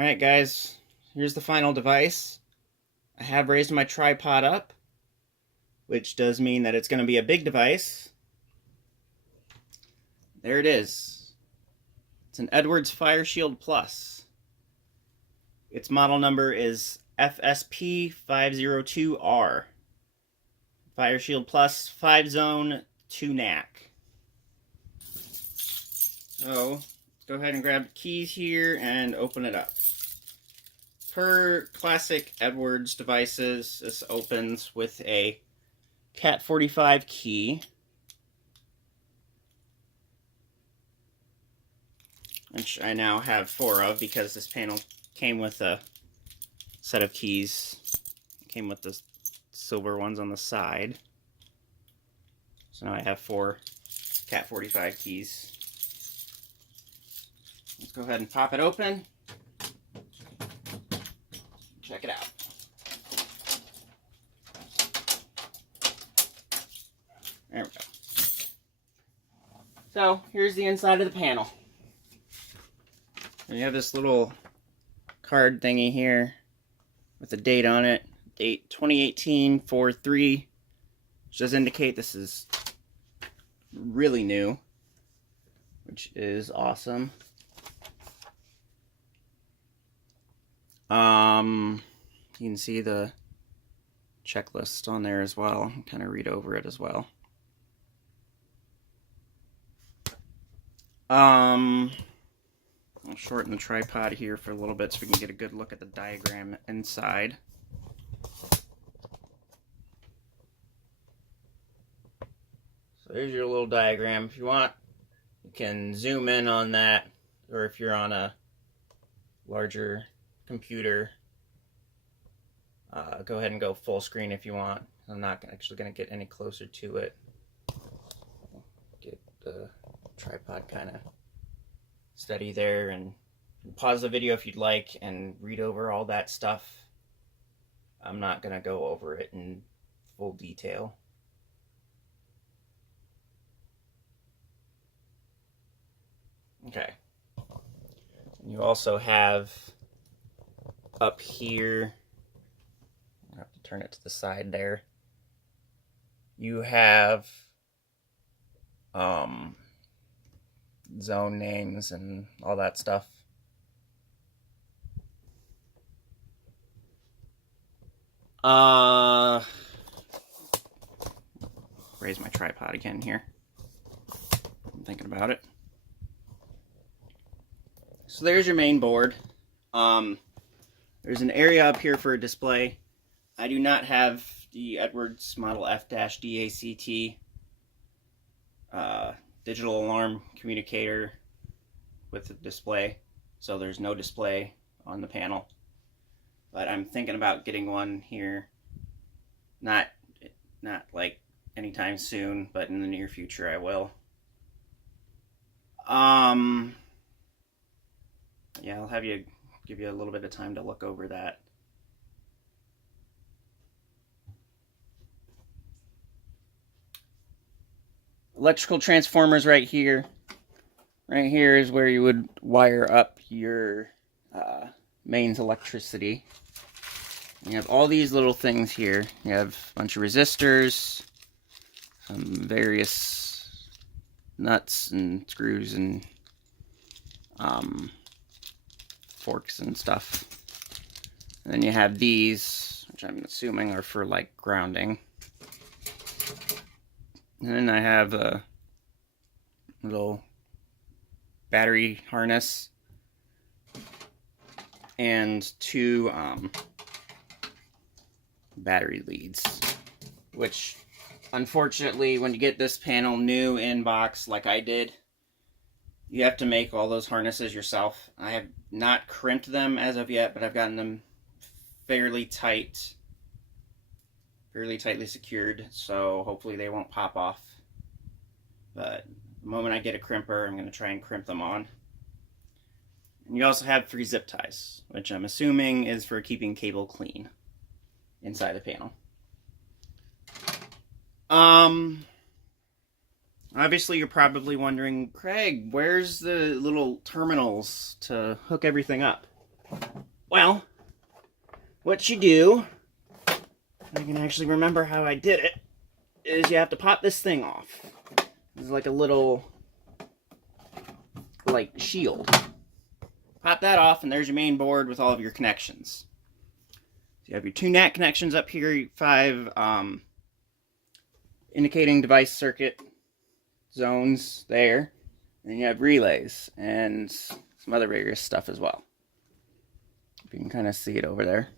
Alright guys, here's the final device. I have raised my tripod up, which does mean that it's going to be a big device. There it is. It's an Edwards Fire Shield Plus. Its model number is FSP502R. Fire Shield Plus 5-zone 2 NAC. So, let's go ahead and grab the keys here and open it up. Per classic Edwards devices, this opens with a Cat 45 key, which I now have 4 of because this panel came with a set of keys. It came with the silver ones on the side. So now I have 4 Cat 45 keys. Let's go ahead and pop it open. Check it out. There we go. So, here's the inside of the panel. And you have this little card thingy here with a date on it. Date 2018-4/3, which does indicate this is really new, which is awesome. You can see the checklist on there as well. Kind of read over it as well. I'll shorten the tripod here for a little bit so we can get a good look at the diagram inside. So there's your little diagram. If you want, you can zoom in on that, or if you're on a larger computer, go ahead and go full screen if you want. I'm not actually going to get any closer to it. Get the tripod kind of steady there, and pause the video if you'd like and read over all that stuff. I'm not going to go over it in full detail. Okay. You also have up here, I have to turn it to the side there, you have zone names and all that stuff. Raise my tripod again here. I'm thinking about it. So there's your main board. There's an area up here for a display. I do not have the Edwards Model F-DACT digital alarm communicator with a display, so there's no display on the panel. But I'm thinking about getting one here. Not like anytime soon, but in the near future I will. Yeah, I'll give you a little bit of time to look over that. Electrical transformers right here. Right here is where you would wire up your mains electricity. You have all these little things here. You have a bunch of resistors, some various nuts and screws and forks and stuff. And then you have these, which I'm assuming are for like grounding. And then I have a little battery harness and 2 battery leads, which unfortunately when you get this panel new in box like I did, you have to make all those harnesses yourself. I have not crimped them as of yet, but I've gotten them fairly tightly secured, so hopefully they won't pop off. But the moment I get a crimper, I'm going to try and crimp them on. And you also have 3 zip ties, which I'm assuming is for keeping cable clean inside the panel. Obviously you're probably wondering, Craig, where's the little terminals to hook everything up? Well, what you do, I can actually remember how I did it, is you have to pop this thing off. This is like a little, like, shield. Pop that off, and there's your main board with all of your connections. So you have your 2 NAC connections up here, 5 indicating device circuit zones there. And you have relays and some other various stuff as well. You can kind of see it over there.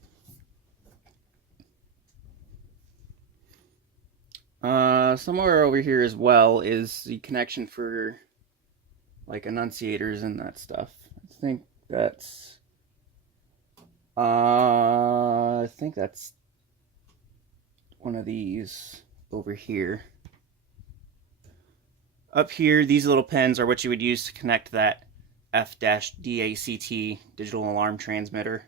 Somewhere over here as well is the connection for like annunciators and that stuff. I think that's one of these over here. Up here, these little pins are what you would use to connect that F-DACT digital alarm transmitter.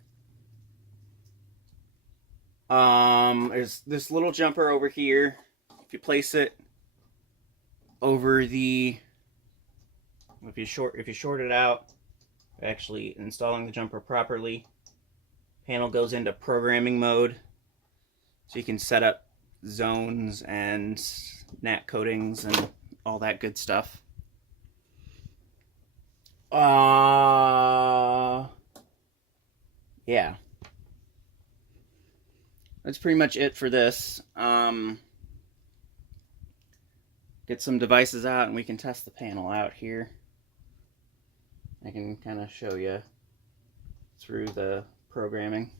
There's this little jumper over here. If you place it over the, if you short it out, actually installing the jumper properly, panel goes into programming mode, so you can set up zones and NAC codings and all that good stuff. Yeah. That's pretty much it for this. Get some devices out and we can test the panel out here. I can kind of show you through the programming.